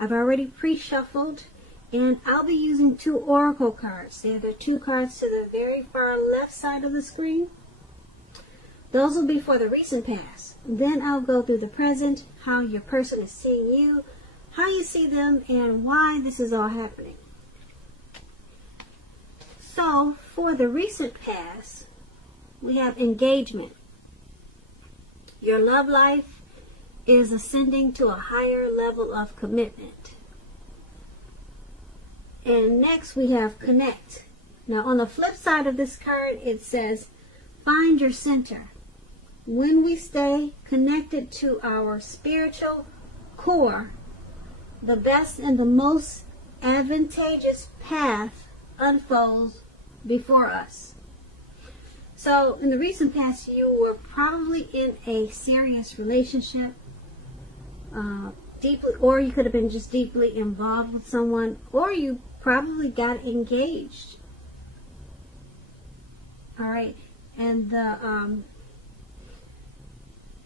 I've already pre-shuffled, and I'll be using 2 oracle cards. They're the 2 cards to the very far left side of the screen. Those will be for the recent past. Then I'll go through the present, how your person is seeing you, how you see them, and why this is all happening. So, for the recent past, we have engagement. Your love life is ascending to a higher level of commitment. And next we have connect. Now on the flip side of this card, it says find your center. When we stay connected to our spiritual core, the best and the most advantageous path unfolds before us. So in the recent past, you were probably in a serious relationship, deeply, or you could have been just deeply involved with someone, or you probably got engaged. All right, and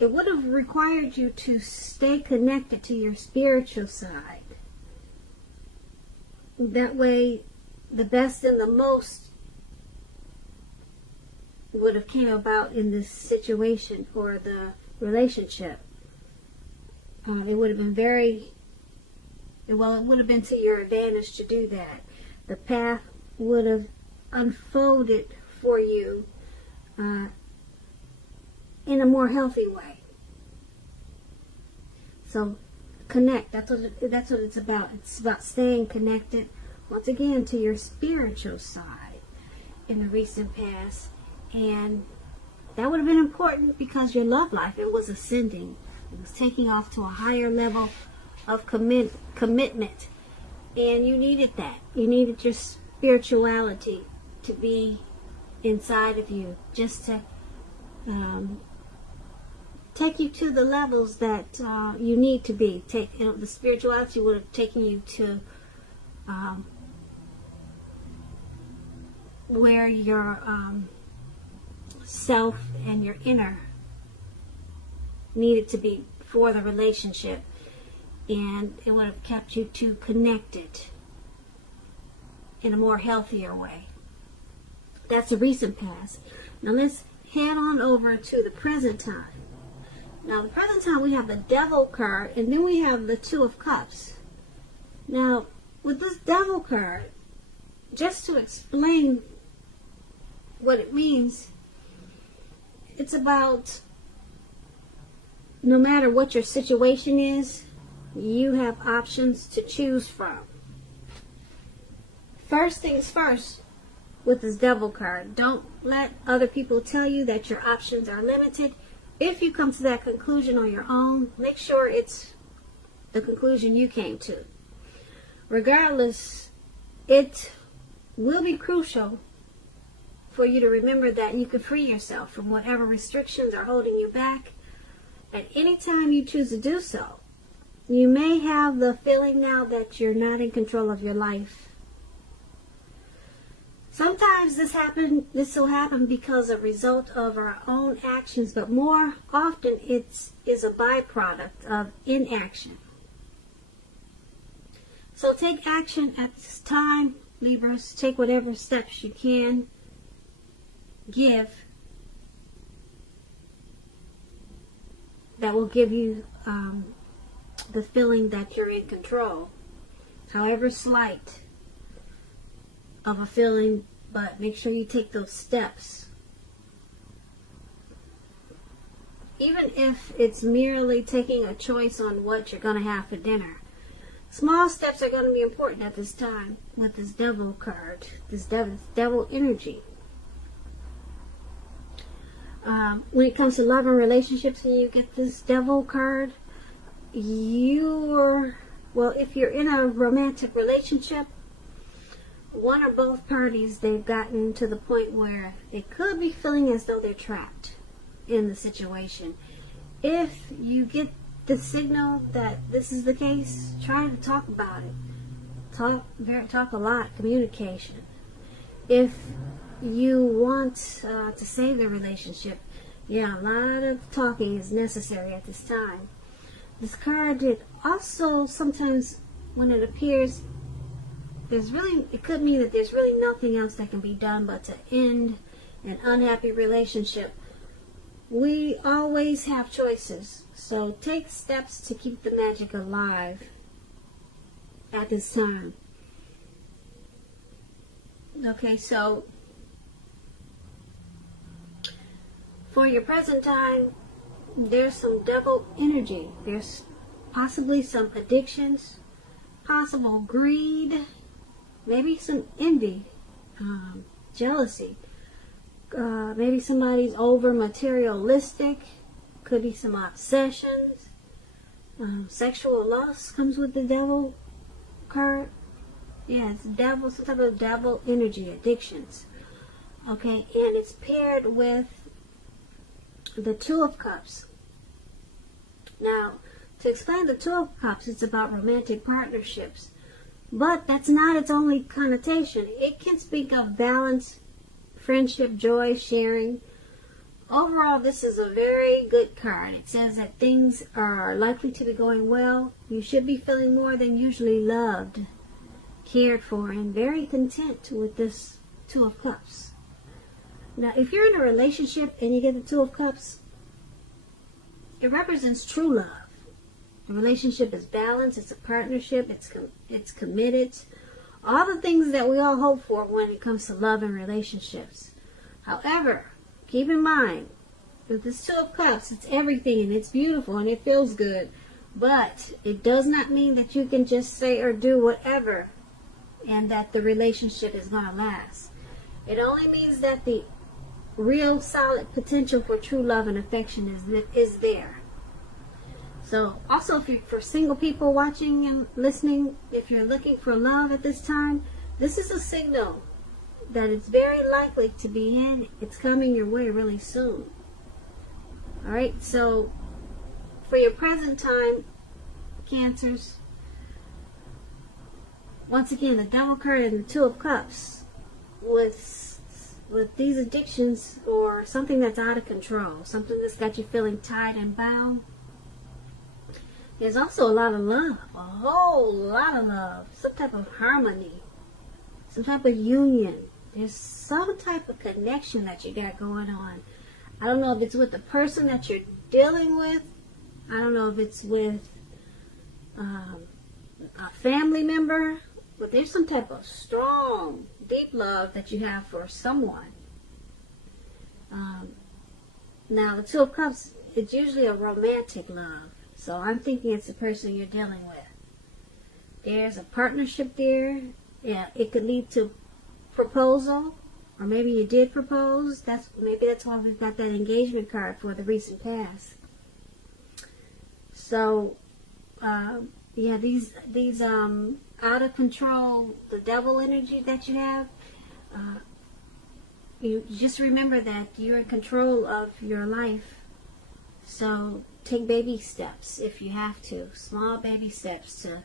it would have required you to stay connected to your spiritual side. That way, the best and the most would have came about in this situation or the relationship. It would have been it would have been to your advantage to do that. The path would have unfolded for you in a more healthy way. So connect. That's what it's about. It's about staying connected once again to your spiritual side in the recent past. And that would have been important because your love life, it was ascending. It was taking off to a higher level of commitment. And you needed that. You needed your spirituality to be inside of you, just to take you to the levels that you need to be. The spirituality would have taken you to where your self and your inner needed to be for the relationship, and it would have kept you two connected in a more healthier way. That's the recent past. Now let's head on over to the present time. Now the present time, we have the Devil card, and then we have the Two of Cups. Now with this Devil card, just to explain what it means, it's about no matter what your situation is, you have options to choose from. First things first, with this Devil card, don't let other people tell you that your options are limited. If you come to that conclusion on your own, make sure it's the conclusion you came to. Regardless, it will be crucial for you to remember that you can free yourself from whatever restrictions are holding you back at any time you choose to do so. You may have the feeling now that you're not in control of your life. Sometimes this will happen because a result of our own actions, but more often it is a byproduct of inaction. So take action at this time, Libras. Take whatever steps you can give that will give you the feeling that you're in control, however slight of a feeling, but make sure you take those steps. Even if it's merely taking a choice on what you're going to have for dinner. Small steps are going to be important at this time with this Devil card, this devil energy. When it comes to love and relationships, and you get this Devil card, if you're in a romantic relationship, one or both parties, they've gotten to the point where they could be feeling as though they're trapped in the situation. If you get the signal that this is the case, try to talk about it. Talk a lot, communication. If you want to save the relationship, a lot of talking is necessary at this time. This card, it also sometimes when it appears it could mean that there's really nothing else that can be done but to end an unhappy relationship. We always have choices, so take steps to keep the magic alive at this time. Okay, so for your present time, there's some devil energy. There's possibly some addictions, possible greed, maybe some envy, jealousy. Maybe somebody's over materialistic. Could be some obsessions. Sexual lust comes with the devil card. Yeah, it's devil, some type of devil energy, addictions. Okay, and it's paired with the Two of Cups. Now, to explain the Two of Cups, it's about romantic partnerships. But that's not its only connotation. It can speak of balance, friendship, joy, sharing. Overall, this is a very good card. It says that things are likely to be going well. You should be feeling more than usually loved, cared for, and very content with this Two of Cups. Now, if you're in a relationship and you get the Two of Cups, it represents true love. The relationship is balanced, it's a partnership, it's committed. All the things that we all hope for when it comes to love and relationships. However, keep in mind, with this Two of Cups, it's everything and it's beautiful and it feels good. But it does not mean that you can just say or do whatever and that the relationship is going to last. It only means that the real solid potential for true love and affection is there. So also, for single people watching and listening, if you're looking for love at this time, this is a signal that it's very likely to be in. It's coming your way really soon. Alright, so for your present time, Cancers, once again, the Devil card and the Two of Cups, with these addictions or something that's out of control, something that's got you feeling tied and bound. There's also a lot of love, a whole lot of love, some type of harmony, some type of union. There's some type of connection that you got going on. I don't know if it's with the person that you're dealing with. I don't know if it's with a family member, but there's some type of strong, deep love that you have for someone. Now, the Two of Cups, it's usually a romantic love. So I'm thinking it's the person you're dealing with. There's a partnership there. Yeah, it could lead to proposal, or maybe you did propose. Maybe that's why we've got that engagement card for the recent past. So, yeah, these out of control, the devil energy that you have. You just remember that you're in control of your life. So take baby steps if you have to, small baby steps to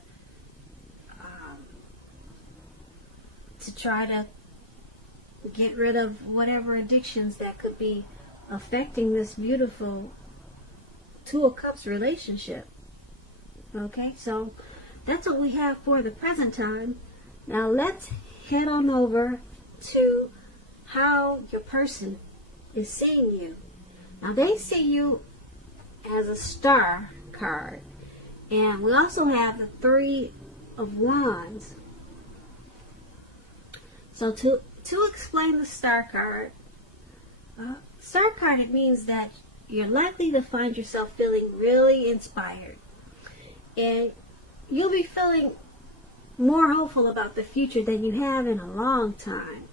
try to get rid of whatever addictions that could be affecting this beautiful Two of Cups relationship. Okay, so that's what we have for the present time. Now let's head on over to how your person is seeing you. Now they see you as a Star card, and we also have the Three of Wands. So to explain the Star card, it means that you're likely to find yourself feeling really inspired, and you'll be feeling more hopeful about the future than you have in a long time.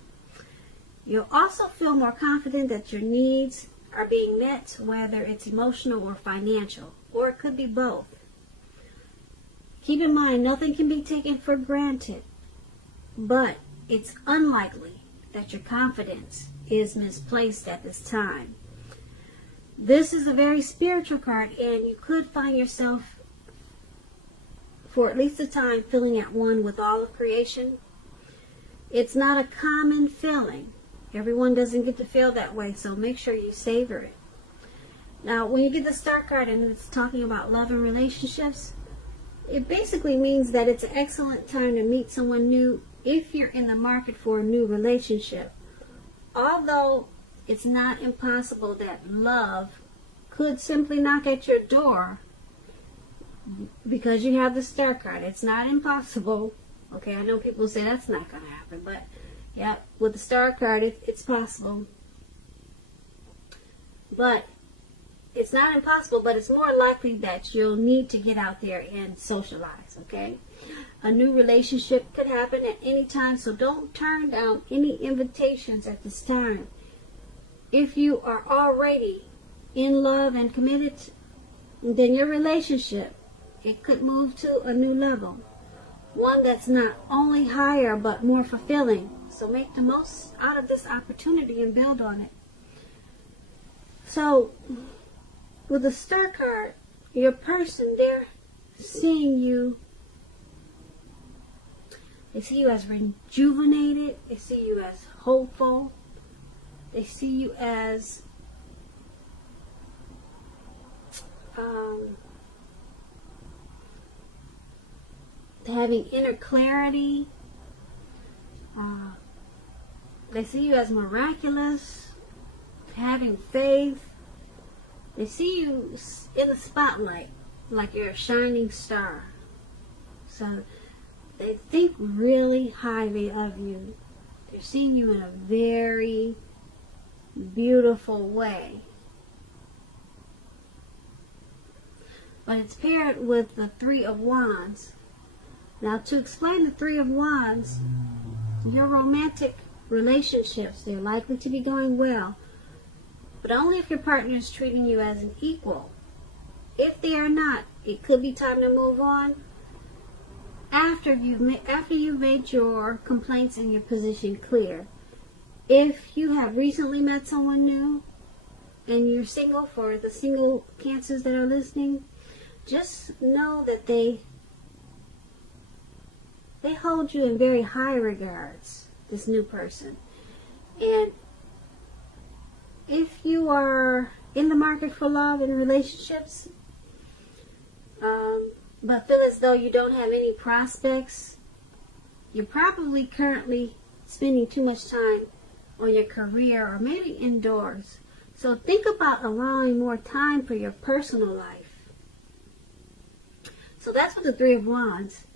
You'll also feel more confident that your needs are being met, whether it's emotional or financial, or it could be both. Keep in mind, nothing can be taken for granted, but it's unlikely that your confidence is misplaced at this time. This is a very spiritual card, and you could find yourself, for at least a time, feeling at one with all of creation. It's not a common feeling. Everyone doesn't get to feel that way, so make sure you savor it. Now, when you get the Star card and it's talking about love and relationships, it basically means that it's an excellent time to meet someone new if you're in the market for a new relationship. Although it's not impossible that love could simply knock at your door because you have the Star card. It's not impossible. Okay, I know people say that's not going to happen, but yeah, with the Star card, it's possible. But it's not impossible, but it's more likely that you'll need to get out there and socialize, okay? A new relationship could happen at any time, so don't turn down any invitations at this time. If you are already in love and committed, then your relationship, it could move to a new level. One that's not only higher, but more fulfilling. So make the most out of this opportunity and build on it. So, with the Star card, your person, they're seeing you. They see you as rejuvenated. They see you as hopeful. They see you as having inner clarity. They see you as miraculous, having faith. They see you in the spotlight like you're a shining star. So they think really highly of you. They're seeing you in a very beautiful way. But it's paired with the Three of Wands. Now, to explain the Three of Wands, your romantic relationships, they're likely to be going well, but only if your partner is treating you as an equal. If they are not, it could be time to move on after you've made your complaints and your position clear. If you have recently met someone new and you're single, for the single Cancers that are listening, just know that they hold you in very high regards, this new person. And if you are in the market for love and relationships, but feel as though you don't have any prospects, you're probably currently spending too much time on your career or maybe indoors. So think about allowing more time for your personal life. So that's what the Three of Wands.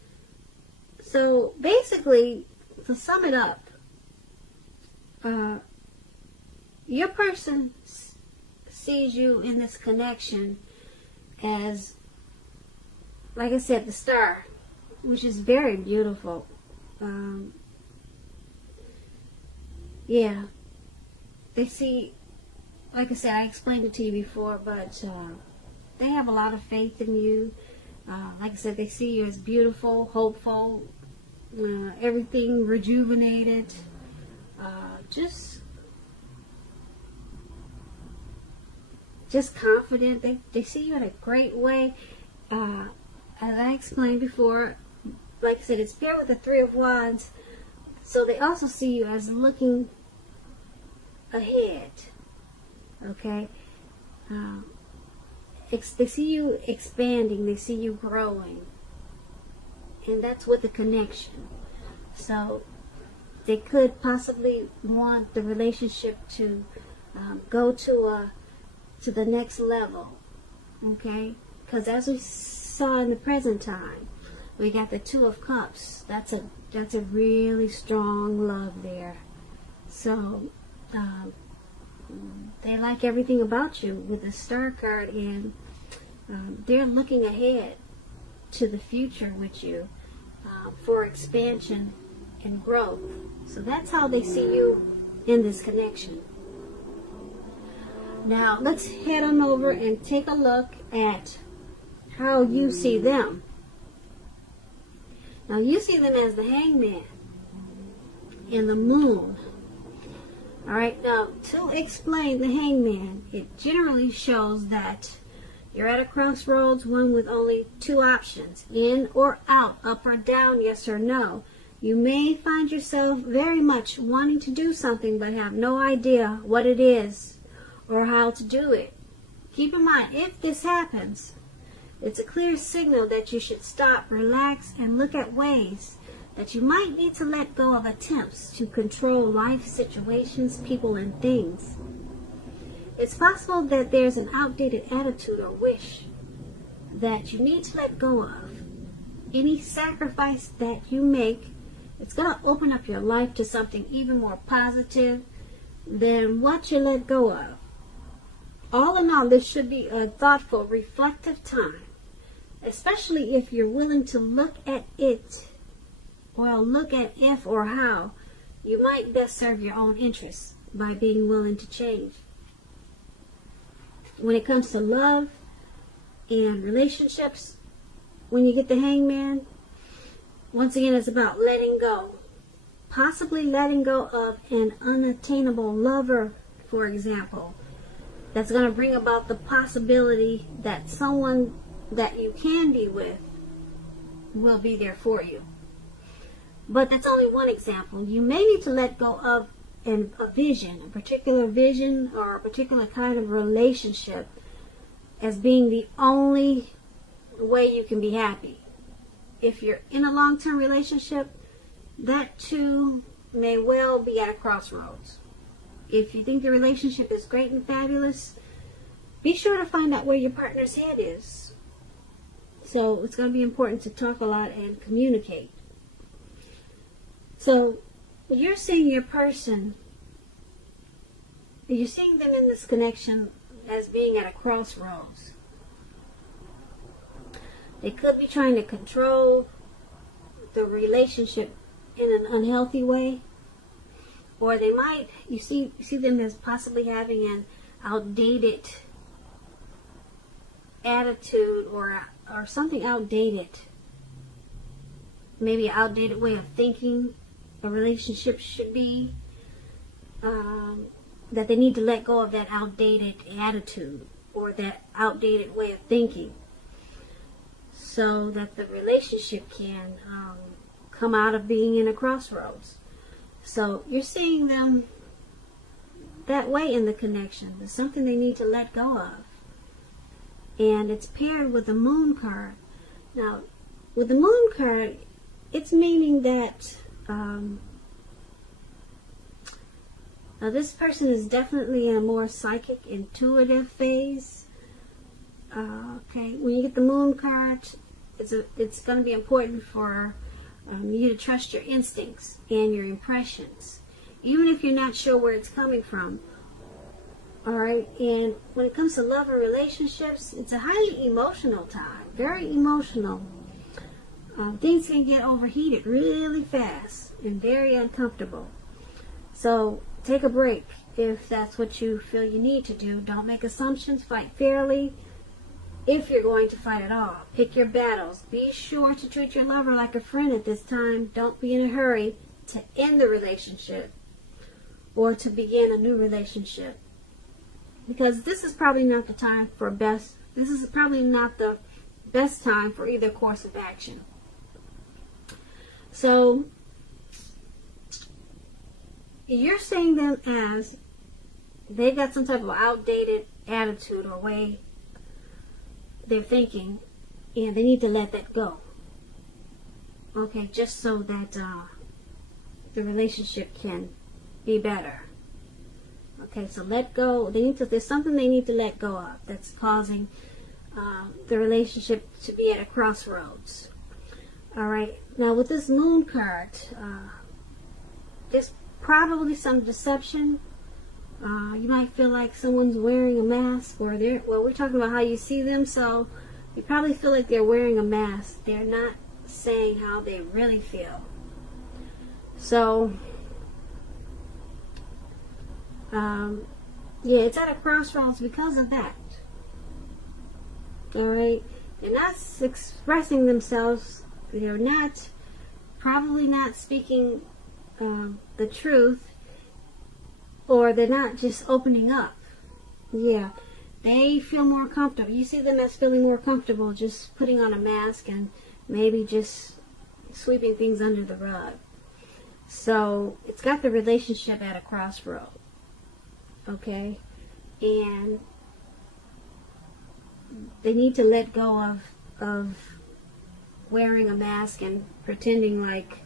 So basically, to sum it up, your person sees you in this connection as, like I said, the star, which is very beautiful. Yeah, they see, like I said, I explained it to you before, but they have a lot of faith in you. Like I said, they see you as beautiful, hopeful, everything rejuvenated, just confident. They see you in a great way. As I explained before, like I said, it's paired with the Three of Wands, so they also see you as looking ahead. Okay? They see you expanding, they see you growing, and that's with the connection. So they could possibly want the relationship to go to the next level. Okay? Because as we saw in the present time, we got the Two of Cups. That's a really strong love there. So they like everything about you with the Star card, and they're looking ahead to the future with you for expansion and growth. So that's how they see you in this connection. Now let's head on over and take a look at how you see them. Now you see them as the Hangman and the Moon. Alright, now to explain the Hangman, it generally shows that you're at a crossroads, one with only two options, in or out, up or down, yes or no. You may find yourself very much wanting to do something but have no idea what it is or how to do it. Keep in mind, if this happens, It's a clear signal that you should stop, relax, and look at ways that you might need to let go of attempts to control life situations, people, and things. It's possible that there's an outdated attitude or wish that you need to let go of. Any sacrifice that you make, it's going to open up your life to something even more positive than what you let go of. All in all, this should be a thoughtful, reflective time, especially if you're willing to look at it, or look at if or how you might best serve your own interests by being willing to change. When it comes to love and relationships, when you get the Hangman, once again, it's about letting go. Possibly letting go of an unattainable lover, for example, that's going to bring about the possibility that someone that you can be with will be there for you. But that's only one example. You may need to let go of a vision, a particular vision or a particular kind of relationship as being the only way you can be happy. If you're in a long-term relationship, that too may well be at a crossroads. If you think the relationship is great and fabulous, be sure to find out where your partner's head is. So it's going to be important to talk a lot and communicate. So you're seeing your person, you're seeing them in this connection as being at a crossroads. They could be trying to control the relationship in an unhealthy way, or they might, you see them as possibly having an outdated attitude or something outdated, maybe an outdated way of thinking a relationship should be, that they need to let go of that outdated attitude or that outdated way of thinking so that the relationship can come out of being in a crossroads. So you're seeing them that way in the connection. There's something they need to let go of. And it's paired with the Moon card. Now, with the Moon card, it's meaning that now this person is definitely in a more psychic, intuitive phase. Okay, when you get the Moon card, it's going to be important for you to trust your instincts and your impressions, even if you're not sure where it's coming from. Alright, and when it comes to love and relationships, it's a highly emotional time, very emotional. Things can get overheated really fast and very uncomfortable. So take a break if that's what you feel you need to do. Don't make assumptions, fight fairly. If you're going to fight at all, pick your battles. Be sure to treat your lover like a friend at this time. Don't be in a hurry to end the relationship or to begin a new relationship, because this is probably not the time for this is probably not the best time for either course of action. So you're seeing them as they've got some type of outdated attitude or way they're thinking, and they need to let that go. Okay, just so that the relationship can be better. Okay, so let go. There's something they need to let go of that's causing the relationship to be at a crossroads. All right. Now with this Moon card, there's probably some deception. You might feel like someone's wearing a mask, or we're talking about how you see them, so you probably feel like they're wearing a mask. They're not saying how they really feel. So, yeah, it's at a crossroads because of that. All right, they're not expressing themselves. They're probably not speaking the truth. Or they're not just opening up. Yeah, they feel more comfortable. You see them as feeling more comfortable just putting on a mask and maybe just sweeping things under the rug. So it's got the relationship at a crossroad. Okay? And they need to let go of of wearing a mask and pretending like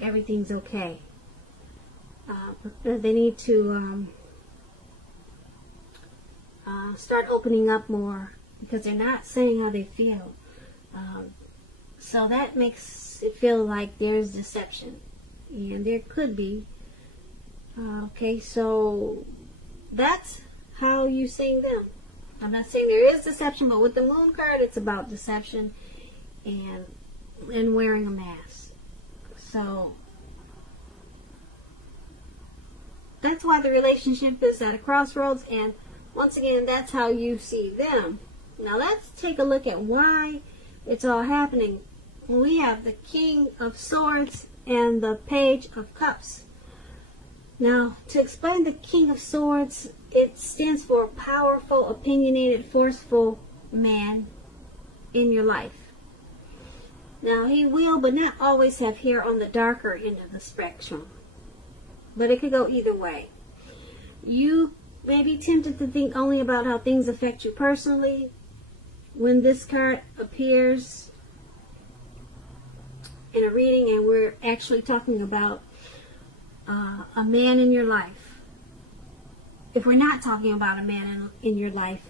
everything's okay. They need to start opening up more, because they're not saying how they feel. So that makes it feel like there's deception, and there could be. Okay, so that's how you see them. I'm not saying there is deception, but with the moon card, it's about deception and wearing a mask. So that's why the relationship is at a crossroads, and once again, that's how you see them. Now let's take a look at why it's all happening. We have the King of Swords and the Page of Cups. Now, to explain the King of Swords, it stands for a powerful, opinionated, forceful man in your life. Now, he will, but not always, have hair on the darker end of the spectrum. But it could go either way. You may be tempted to think only about how things affect you personally. When this card appears in a reading, and we're actually talking about a man in your life. If we're not talking about a man in your life,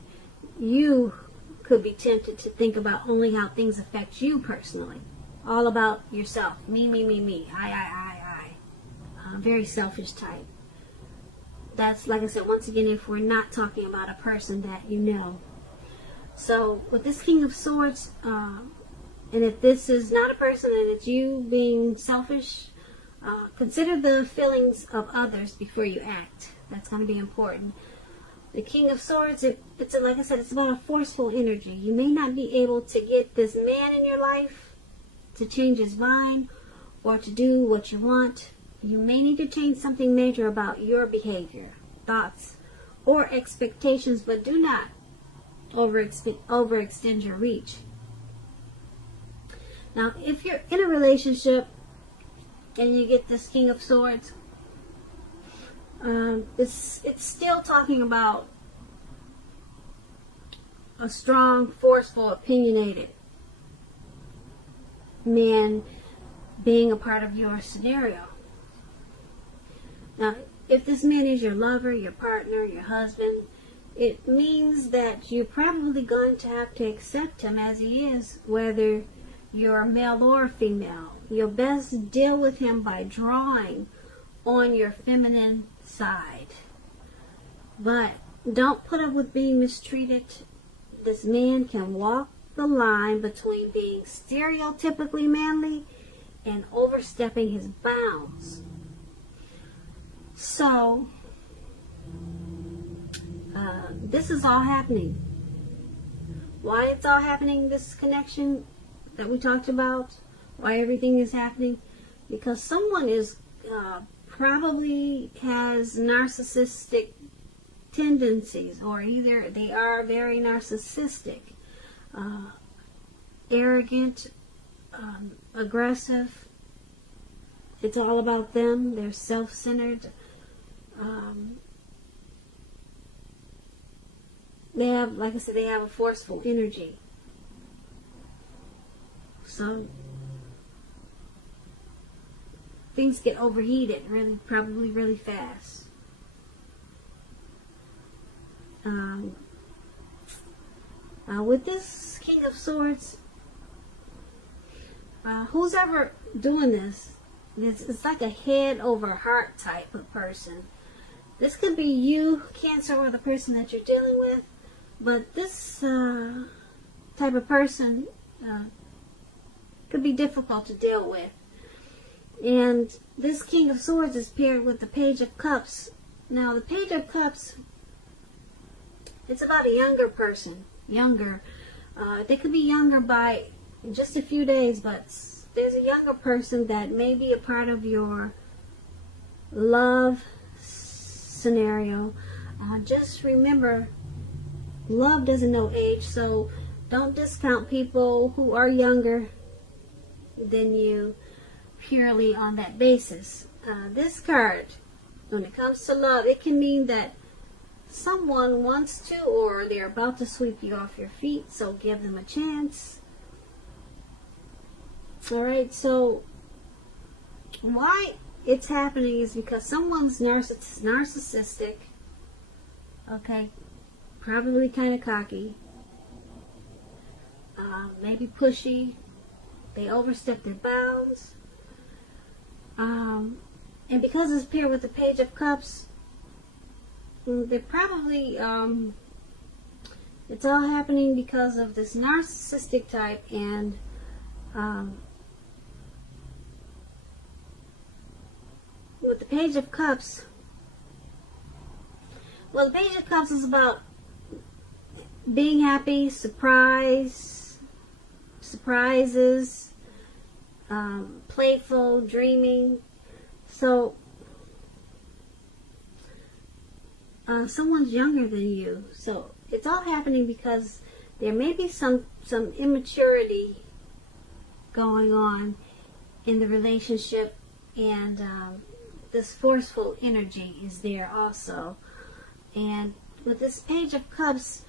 you could be tempted to think about only how things affect you personally. All about yourself. Me. I. Very selfish type. That's, like I said, once again, if we're not talking about a person that you know. So, with this King of Swords, and if this is not a person and it's you being selfish, consider the feelings of others before you act. That's going to be important. The King of Swords, it's like I said, it's about a forceful energy. You may not be able to get this man in your life to change his mind or to do what you want. You may need to change something major about your behavior, thoughts, or expectations, but do not overextend your reach. Now, if you're in a relationship and you get this King of Swords, it's still talking about a strong, forceful, opinionated man being a part of your scenario. Now, if this man is your lover, your partner, your husband, it means that you're probably going to have to accept him as he is, whether you're male or female. You'll best deal with him by drawing on your feminine side. But don't put up with being mistreated. This man can walk the line between being stereotypically manly and overstepping his bounds. So, this is all happening. Why it's all happening, this connection that we talked about, why everything is happening, because someone is probably has narcissistic tendencies, or either they are very narcissistic, arrogant, aggressive. It's all about them. They're self-centered. They have, like I said, they have a forceful energy. So things get overheated probably really fast. With this King of Swords, who's ever doing this, it's like a head over heart type of person. This could be you, Cancer, or the person that you're dealing with. But this type of person could be difficult to deal with. And this King of Swords is paired with the Page of Cups. Now, the Page of Cups, it's about a younger person. Younger. They could be younger by just a few days, but there's a younger person that may be a part of your love scenario. Just remember, love doesn't know age, so don't discount people who are younger than you purely on that basis. This card, when it comes to love, it can mean that someone wants to, or they're about to sweep you off your feet, so give them a chance. Alright, so why it's happening is because someone's narcissistic, okay, probably kind of cocky, maybe pushy, they overstep their bounds, and because it's paired with the Page of Cups, they're probably, it's all happening because of this narcissistic type, and with the Page of Cups, well, the Page of Cups is about being happy, surprises, playful, dreaming. So someone's younger than you, so it's all happening because there may be some immaturity going on in the relationship, and this forceful energy is there also. And with this Page of Cups,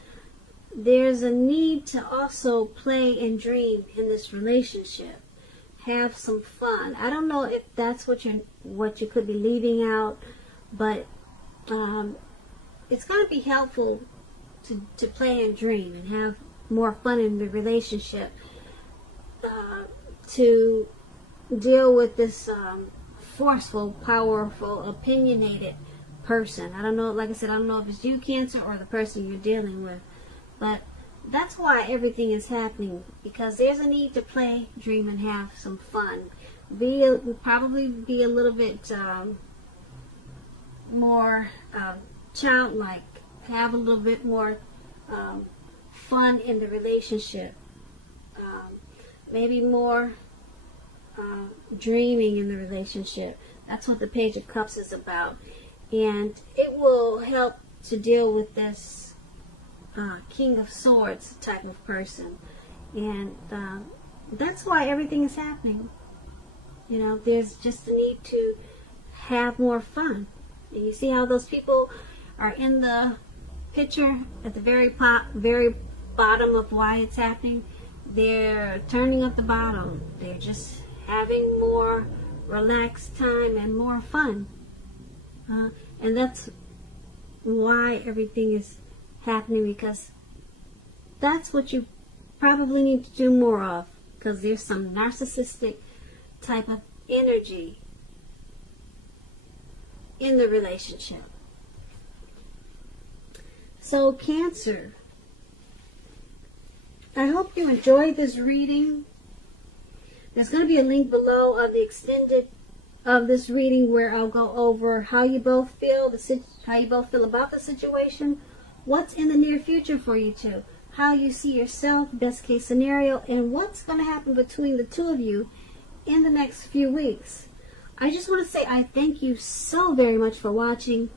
there's a need to also play and dream in this relationship. Have some fun. I don't know if that's what you could be leaving out, but it's going to be helpful to play and dream and have more fun in the relationship, to deal with this forceful, powerful, opinionated person. I don't know, like I said, I don't know if it's you, Cancer, or the person you're dealing with, but that's why everything is happening, because there's a need to play, dream, and have some fun. Probably be a little bit more childlike, have a little bit more fun in the relationship, maybe more dreaming in the relationship. That's what the Page of Cups is about, and it will help to deal with this King of Swords type of person, and that's why everything is happening. You know, there's just a need to have more fun. And you see how those people are in the picture at the very bottom of why it's happening? They're turning up the bottom. They're just having more relaxed time and more fun. And that's why everything is happening, because that's what you probably need to do more of, because there's some narcissistic type of energy in the relationship. So Cancer, I hope you enjoyed this reading. There's going to be a link below of the extended of this reading where I'll go over how you both feel, about the situation, what's in the near future for you two, how you see yourself, best case scenario, and what's going to happen between the two of you in the next few weeks. I just want to say I thank you so very much for watching.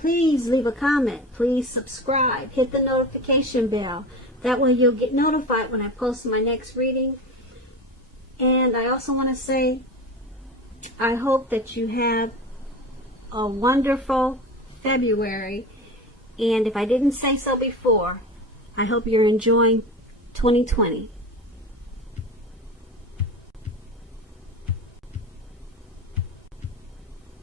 Please leave a comment. Please subscribe. Hit the notification bell. That way you'll get notified when I post my next reading. And I also want to say I hope that you have a wonderful February. And if I didn't say so before, I hope you're enjoying 2020.